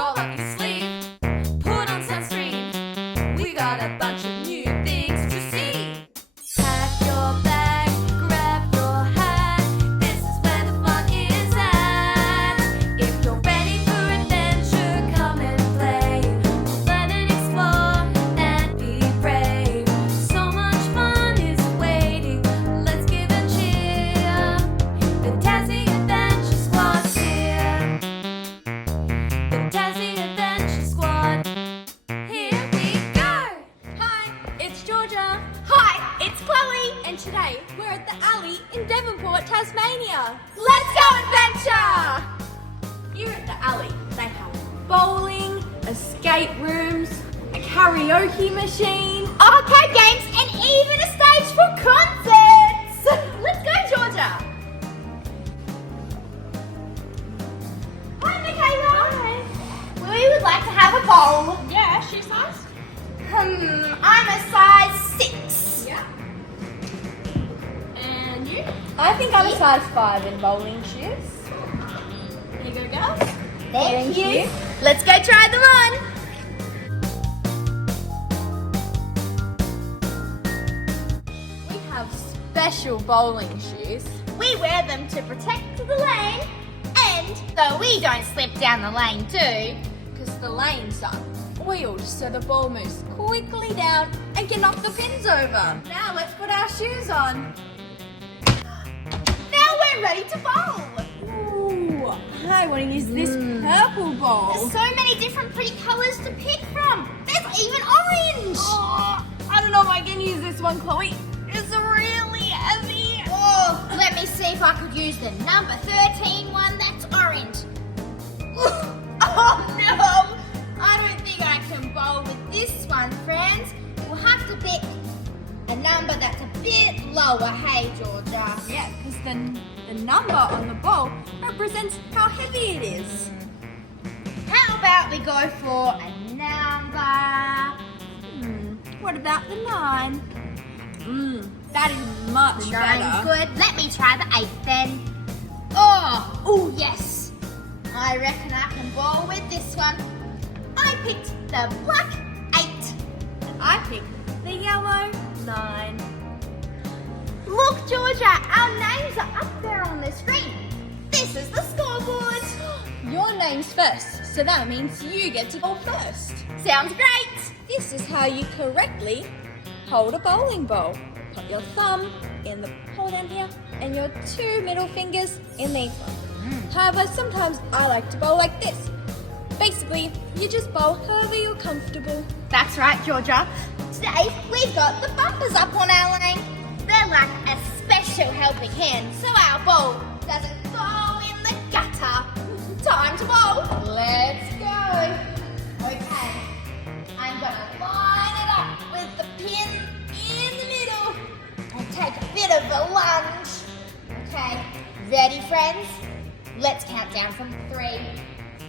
roll up your sleeve, put on sunscreen. We got a bunch of new things to see. Pack your bag, grab your hat. This is where the fun is at. If you're ready for adventure, come and play. We'll learn and explore and be brave. So much fun is waiting. Let's give a cheer. The Tassie Adventure Squad's here. The Tassie Adventure Squad. Here we go. Hi, it's Georgia. Hi, it's Chloe, And today we're at the alley in Devonport, Tasmania. let's go adventure! Here at the alley, they have bowling, escape rooms, a karaoke machine. Arcade games and even a stage for concerts! Let's go, Georgia! Hi, Michaela! Hi. We would like to have a bowl. Yeah, shoe size? I'm a size 6. Yeah. And you? I think I'm a size 5 in bowling shoes. Here you go, girls. Thank you. you. Let's go try them on. We have special bowling shoes. We wear them to protect the lane and so we don't slip down the lane too. Because the lanes are oiled so the ball moves quickly down and can knock the pins over. Now let's put our shoes on. Now we're ready to bowl. Ooh, I want to use this purple bowl. There's so many different pretty colours to pick from. There's even orange. Oh, I don't know if I can use this one, Chloe. It's really heavy. Oh, let me see if I could use the number 13 one that's orange. Oh no! I don't think I can bowl with this one, friends. We'll have to pick a number that's a bit lower, hey Georgia? Yeah, because the number on the bowl represents how heavy it is. How about we go for a number? What about the 9? That is much Nine's better. good. Let me try the 8 then. Oh, yes. I reckon I can bowl with this one. I picked the black 8. I picked the yellow 9. Look, Georgia, our names are up there on the screen. This is the scoreboard. Your name's first, so that means you get to bowl first. Sounds great. This is how you correctly hold a bowling ball. Put your thumb in the hole down here and your 2 middle fingers in these ones. However, sometimes I like to bowl like this. Basically, you just bowl however you're comfortable. That's right, Georgia. Today, we've got the bumpers up on our lane. They're like a special helping hand, so our bowl doesn't go in the gutter. Time to bowl. Let's go. Okay. I'm gonna line it up with the pin in the middle and take a bit of a lunge. Okay. Ready, friends? Let's count down from 3.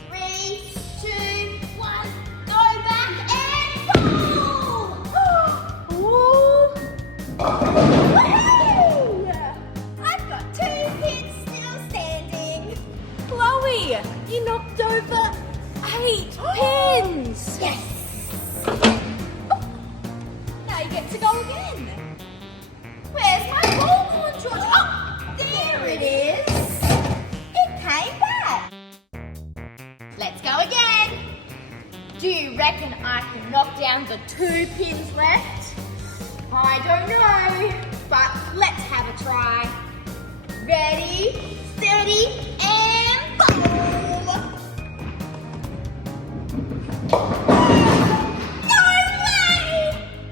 3, 2, 1. Go back and bowl! Ooh. Woohoo! I've got 2 pins still standing. Chloe, you knocked over 8 pins. Yes. Now you get to go again. Where's my ball on, George? Oh, there it is. It came back. Let's go again. Do you reckon I can knock down the 2 pins left? I don't know, but let's have a try. Ready, steady, and boom! No way!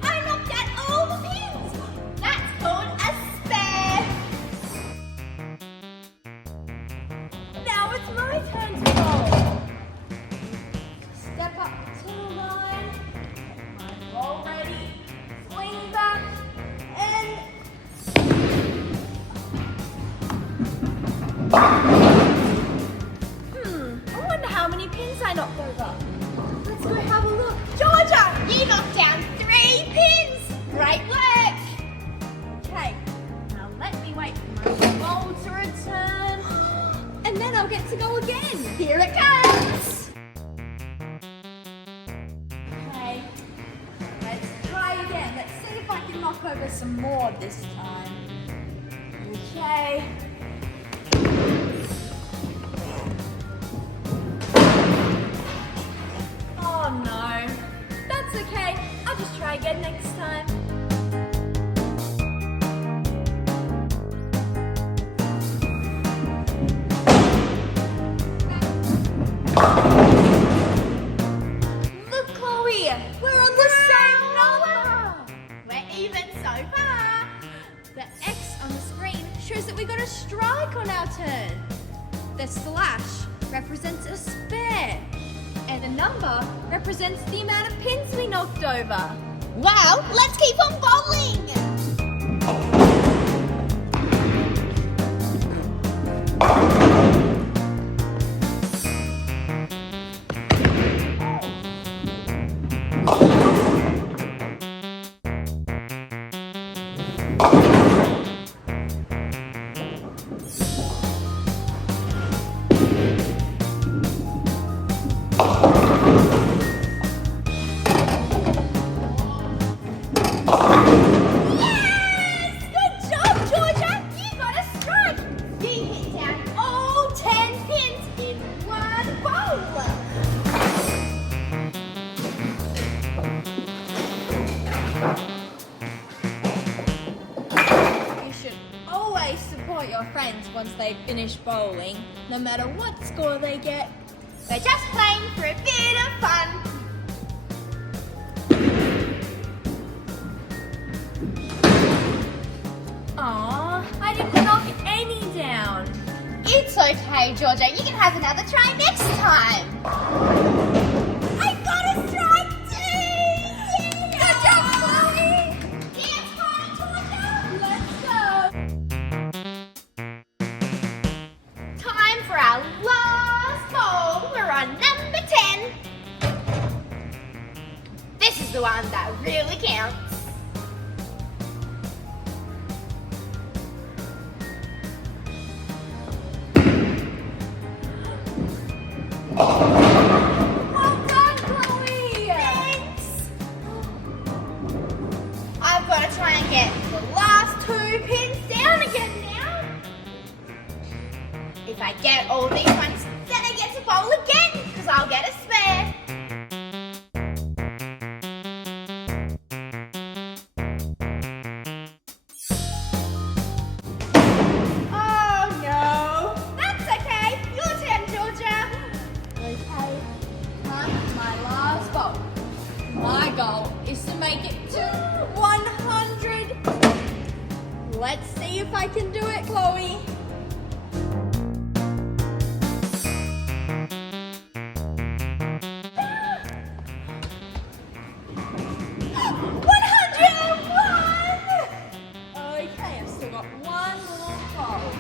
I knocked out all the pins. That's called a spare. Now it's my turn to bowl. Step up to the line. My ball ready. Swing back and I wonder how many pins I knocked over. Let's go have a look. Georgia! You knocked down 3 pins. Great work. Okay, now let me wait for my ball to return. And then I'll get to go again. Here it comes. knock over some more this time. Okay. Oh no. That's okay. I'll just try again next time. Look, Chloe! We're on the same number! We're even so far. The X on the screen shows that we got a strike on our turn. The slash represents a spare. And a number represents the amount of pins we knocked over. Well, let's keep on bowling. Your friends once they finish bowling, no matter what score they get. We're just playing for a bit of fun. Aw, I didn't knock any down. It's okay, Georgia. You can have another try next time. I got a strike too! Good job, Chloe! Dance party, Georgia! Let's go. Time for our last bowl. We're on number 10. This is the one that really counts. Well done, Chloe. Thanks. I've got to try and get the last 2 pins down again now. If I get all these ones, then I get to bowl again, because I'll get a spare. Oh no! That's okay. Your turn, Georgia. Okay, time for my last bowl. My goal is to make it to 100. Let's see if I can do it, Chloe. Okay, I've still got one more bowl.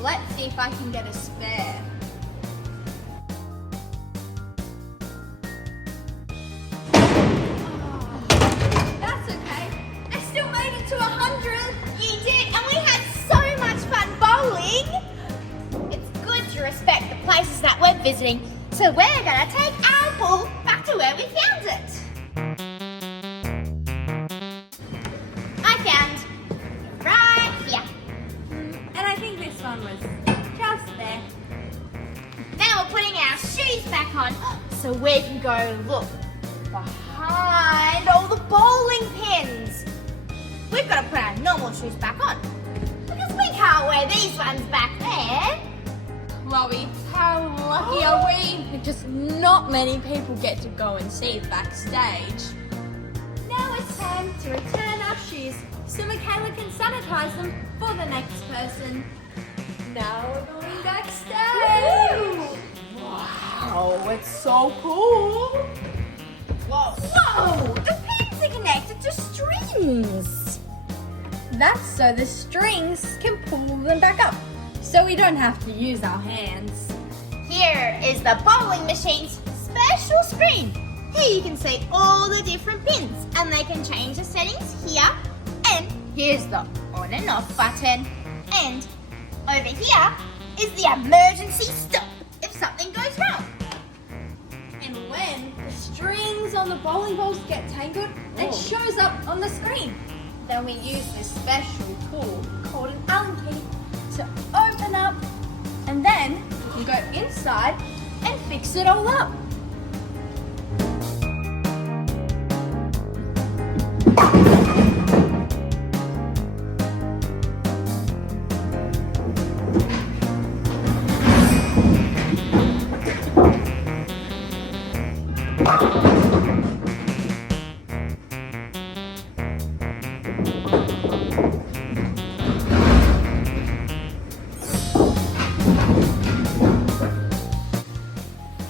Let's see if I can get a spare. That's okay. I still made it to 100. You did, and we had so much fun bowling. It's good to respect the places that we're visiting, so we're gonna take our ball back to where we found it. I found it right here. And I think this one was just there. Now we're putting our shoes back on, so we can go look behind all the bowling pins. We've got to put our normal shoes back on, because we can't wear these ones back there. Chloe, how lucky are we? Just not many people get to go and see it backstage. Now it's time to return our shoes so Michaela can sanitize them for the next person. Now we're going backstage. Wow, it's so cool. Whoa. Whoa, the pins are connected to strings. That's so the strings can pull them back up, so we don't have to use our hands. Here is the bowling machine's special screen. Here you can see all the different pins, and they can change the settings here. And here's the on and off button. And over here is the emergency stop if something goes wrong. And when the strings on the bowling balls get tangled and shows up on the screen. Then we use this special tool called an Allen key to open up, and then we can go inside and fix it all up.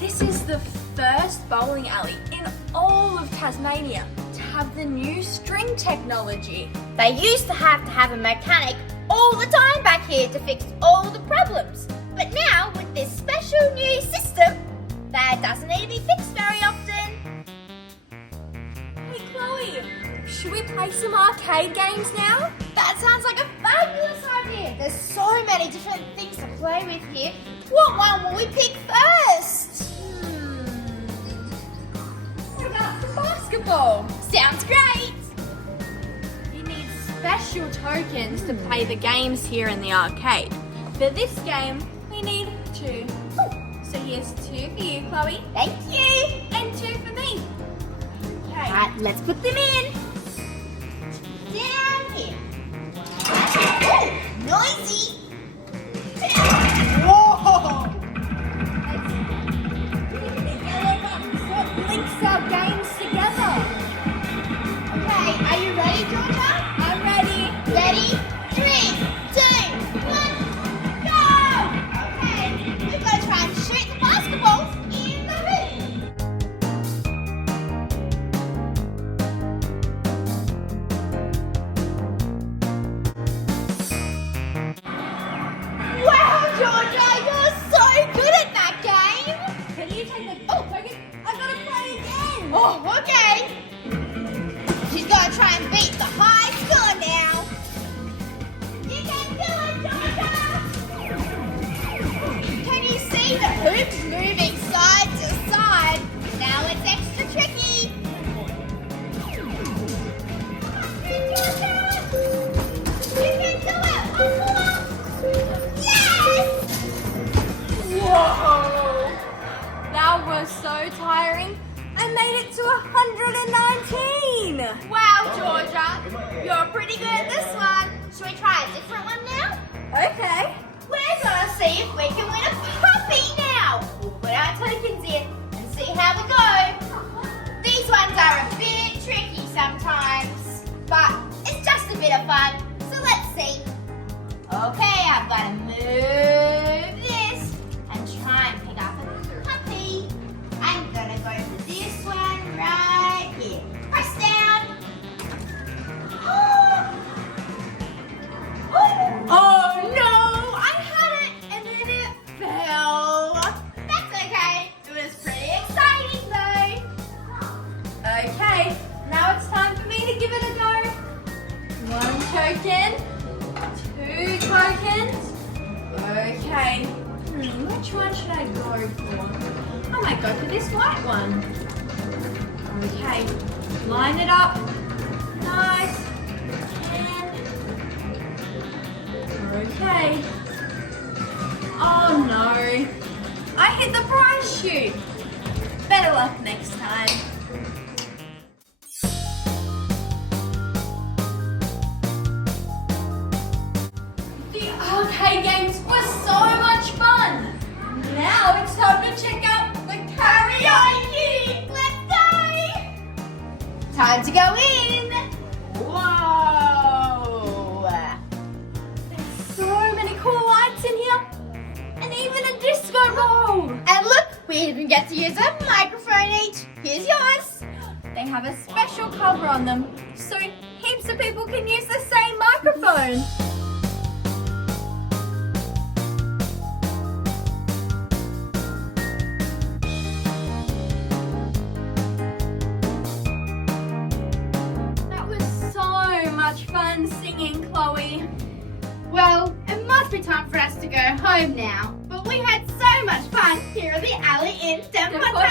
This is the first bowling alley in all of Tasmania to have the new string technology. They used to have a mechanic all the time back here to fix all the problems. But now, with this special new system, that doesn't need to be fixed very often. Hey Chloe, should we play some arcade games now? That sounds like a fabulous idea. There's so many different things to play with here. What one will we pick first? What about the basketball? Sounds great. You need special tokens to play the games here in the arcade. For this game, we need 2. So here's 2 for you, Chloe, Thank you. and 2 for me. Okay. Right, let's put them in. Down here. Oh, noisy. Whoa. The yellow buttons what links our games together. Okay, are you ready, Georgia? I'm ready. Ready? 3, 2, 1, go! Okay, we've got to try and shoot the basketballs in the hoop. Wow, Georgia, you're so good at that game! Can you take the token? I've got to play again. Oh, okay. She's got to try and beat the high score now. You can do it, Georgia! Can you see the hoops moving side to side? Now it's extra tricky. Georgia! You can do it! Hustle up! Yes! Whoa! That was so tiring. I made it to 119. Wow, Georgia, you're pretty good at this one. Should we try a different one now? Okay. We're gonna see if we can win a puppy now. We'll put our tokens in and see how we go. These ones are a bit tricky sometimes, but it's just a bit of fun. So let's see. Okay, I've got to move this and try and pick up a puppy. I'm gonna go for this one right here. Press down. Oh no! I had it and then it fell. That's okay. It was pretty exciting though. Okay. Now it's time for me to give it a go. 1 token. 2 tokens. Okay. Which one should I go for? I might go for this white one. Okay. Line it up. Nice. And okay. Oh no. I hit the prize chute. Better luck next time. The arcade games were so much fun. Now it's time to check out the karaoke. Let's go! Time to go in. Whoa! There's so many cool lights in here, and even a disco ball. And look, we even get to use a microphone each. Here's yours. They have a special cover on them, so heaps of people can use the same microphone. That was so much fun singing, Chloe. Well, it must be time for us to go home now. But we had so much fun here at the alley in Devonport.